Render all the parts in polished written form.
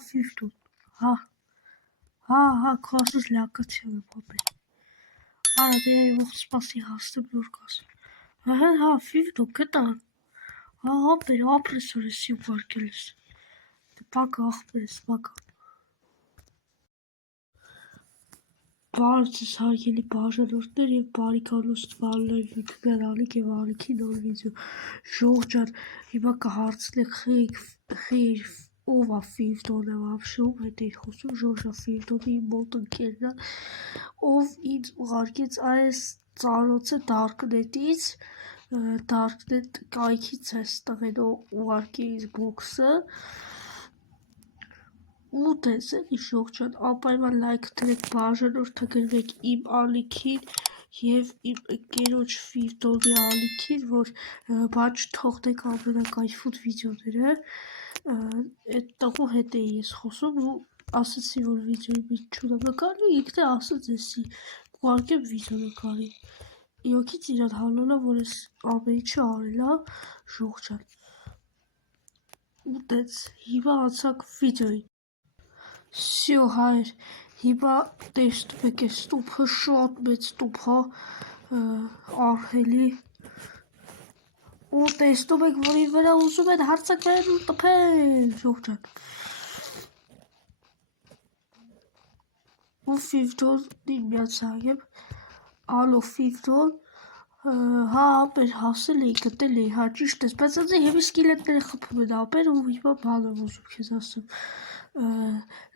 Fifth. Ha, քոսս լակացիա պապի։ Արա դե ող սպասի հաստը բլորկաս։ Հա, Fifth կտա։ Հա, ապրեսորը սի վարկելս։ Պակը ախպերս, պակը։ Բարցս հարգելի բաժանորդներ և բարիքանուստ վալներ յութուբյան ալիք և ալիքի նոր վիդեո ժողջան հիմա կհարցնեք խիր ով ա Fifth-ն եմ ապշում հետ էի խոսում Ժորժա Fifth-ը իմ մոտ ընկերն է ով ինձ ուղարկեց այս ծանոցը Darknet-ից Darknet կայքից այս տղենով ուղարկի ինձ բոքսը ու տեսեք ժողջան անպայման լայք դրեք բաժանորդագրվեք իմ ալիքին և իմ ընկերոջ Fifth-ի ալիքին, որ բան չթողնեք ամենակայֆուտ վիդեոները, այդ տղու հետ էի ես խոսում ու ասացի, որ վիդեոյի մեջ չունեմ նկարի, ինքն է ասաց էսի, կուղարկեմ վիդեո նկարի, իոքից իրան հանելա, որ ես ամեն ինչը արելա, ժողջան, ու տենց, հիմա անցանք վիդեոյի, Սյո հայր, հիմա տեսնում եք այս տուփը շատ մեծ տուփ հա, ահռելի ու տեսնում եք, որի վրա ուզում են հարցակներ ու տպել, ժողջան ու Fifth-ն իմ միացան եմ, ալո Fifth-ն, հա ապեր հասել էի, գտել էի, հա ճիշտ ես, բայց անձի հեմի սկիլետները խպում են ապեր ու հիմա բան եմ ուզում քեզ ասեմ,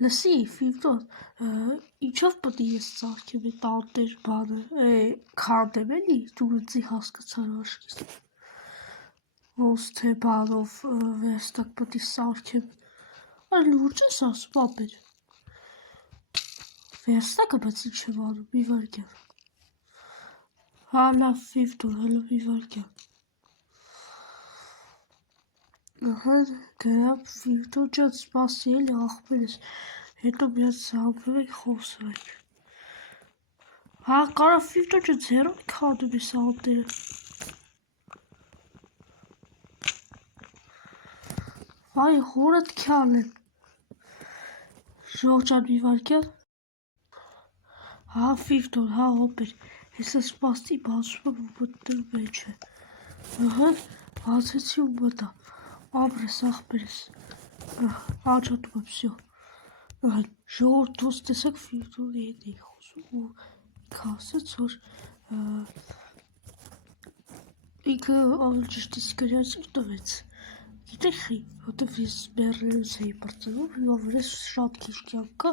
լսի Fifth-ն, ինչով պտի ես ծարքեմ էտ անտեր բանը, քանդեմ էլի, դու ինձի հասկացար աշկիս, ոնց թե բանով վերստակ պտի սարքեմ, այլ լուրջ ես ասում ապեր, վերստակը բայց ինչ եմ անում, մի վարկյան, հա լավ Fifth-ն, հելո մի վարկյան, գրամ Fifth-ն ջան սպասի էլի ախպերս, հետո միած զանգվենք խոսենք, հա կարա Fifth-ն ջան ձերոն քանդում ես անտերը, վայ հորդ քյան են, ժողջան մի վարկյան, հա Fifth-ն, հա ապեր, հեսա սպասի բացում եմ ու մտնում մեջ է, բացեցի ու մտա, ապրես ախպերս, աճատում եմ սյո, ժողորդ դուս տեսակ Fifth-ի հետ էի խոսում ու կասեց, որ ինքը ավելջիշտ իսկրյացիվ տվեց, գիտեք խի, հոտև ես բերներուց էի պրծնում, հիմա վրես շատ քիչ կյանք կա,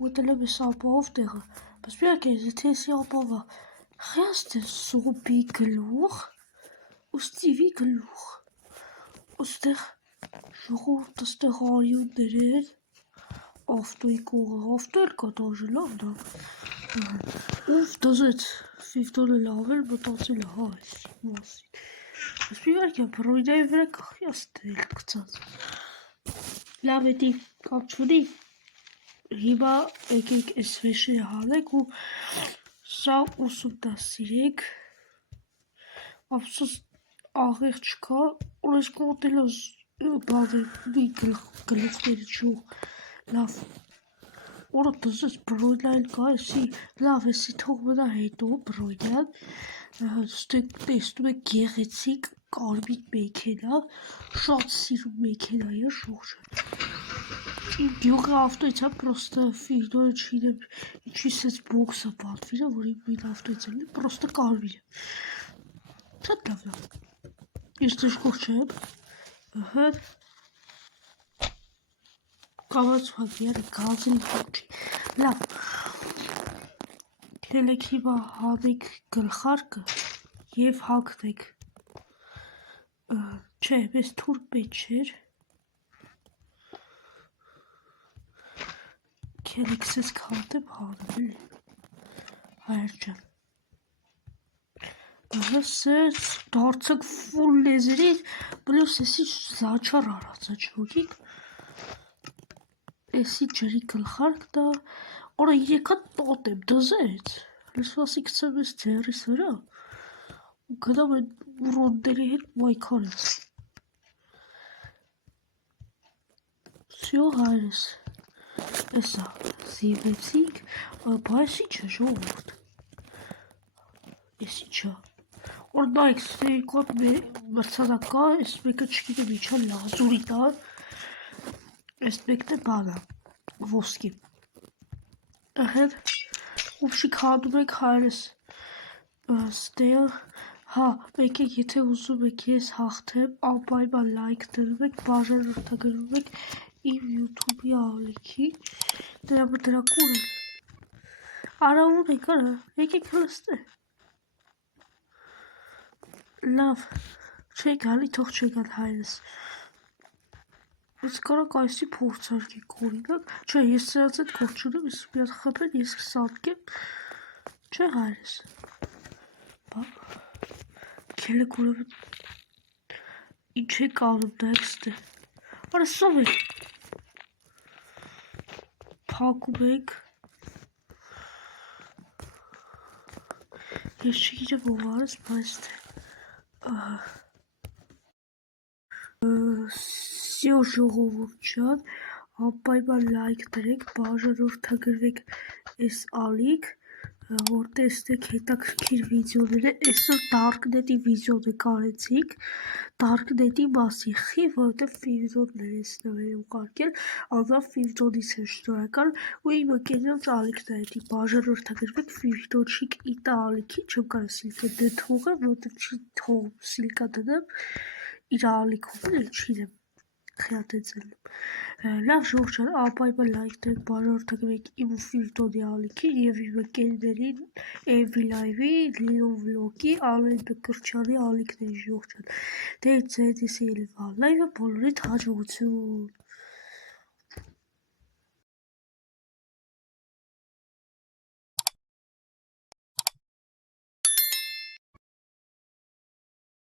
ու տել եմ ես ապահով տեղը, բայց միակ է, եթե եսի ապավա, խյաստ է սոպի գլուխ, ու ստիվի գլուխ, ոստեղ ժողորդ ոստեղ արյուններ են, ավտոյի կողը, ավտո էլ կա դաժը լավ դա, ուվ դզեց, Fifth-ն լավ էլ մտածել է, հա էսի մասին, ես մի վարկյան բրոյդայի վրա կախյաստ է էլ կծած, լավ էտի կապ չունի, հիմա եկեք այս վեշերը հանեք ու սա ուսումնասիրեք, ապսոս աղեղ չկա, որ ես կոտելոս բադի գլուխների չուղ, լավ, որը դզես բրոյդային կա էսի, լավ էսի թող մնա հետո բրոյդյան, տեսնում եք գեղեցիկ կարմիր մեքենա, շատ սիրում մեքենա է ժողջան, իմ գյուղի ավտոյից է պրոստը Fifth-ը չինեմ, ինչի սենց բոքսը պատվիր է, որ իմ մին ավտոյից է, պրոստը կարմիր է, շատ լավ լավ, ես դժգող չեմ, կամաց հագիարը գազելի հոքի, լավ, կելեք հիմա հանեք գլխարկը և հագնեք, չէ, մեզ թուրք պետ չեր, կելեք սեզ կհատեմ հանեմ էլի, հայր ճան, սեզ դարձակ ֆուլ լեզերից, բլոս էսի զաչար արացա չոքիք, էսի ջրի գլխարկ դա, օրը իրեքա տոտ եմ դզեց, լսվասի կծեմ ես ձերիս վրա, ու գնամ են ուրոնդերի հետ մայքար եմ, Всё, հայրս, էսա, զիվեցիք, բայսի չէ ժողովուրդ, էսի չէ, որ նայք ստերիկոտ մրցանակ կա, ես մեկը չգիտեմ իչա լազուրի տար, ես մեկն է բանա, ոսկի, ըհեն, ուպշիկ հանում եք հայրս, ստեղ, հա, մեկեք եթե ուզում եք ես հաղթեմ, անպայման լայք դնում եք, բաժանորդագրում եք իմ YouTube-ի ալիքի, դրա մտրակուր են, արավուն եք արա, եկեք հլստե, լավ, չեք հալի, թող չեք ալ հայրս, ես կարակ այսի փորձարկի կորինակ, չէ, ես սրանց էտ կորչ ունեմ, ես միատ խպեն, ես կսատկեմ, չէ հայրս, բա, կելեք ուրևն, ինչ եք անում դայք ստե, արա սով եք, փակում եք, ես չգիտեմ ով արես, բայց Всё ժողովուրդ ջան, անպայման լայք դրեք, բաժանորդագրվեք այս ալիք, որ տեսնեք հետաքրքիր վիդեոներ է, այսօր Darknet-ի վիդեոն է կարեցիք, Darknet-ի մասին, խի, որովհետև վիդեոներ ես նվեր ուղարկել, անվան վիդեոնից է շնորհակալ, ու իմ ընկերոջ ալիքն է էդի, բաժանորդագրվեք վիդեոչիկ իտա ալիքի, չեմ կարող սիլկա դթողը, որովհետև չի թողում սիլկա դնեմ, իր ալիքում էլ չիրեմ, խյատեցել, լավ ժողովուրդ ջան, անպայման լայք դրեք, բաժանորդագրվեք իմ վիդեոյի ալիքին և իմ ընկերներին MV Live-ի, Lilo Vlog-ի, Ալեն Բկրչյանի ալիքների ժողովուրդ ջան, դե ձեզ ելևա լայվը բոլորիդ հաջողություն։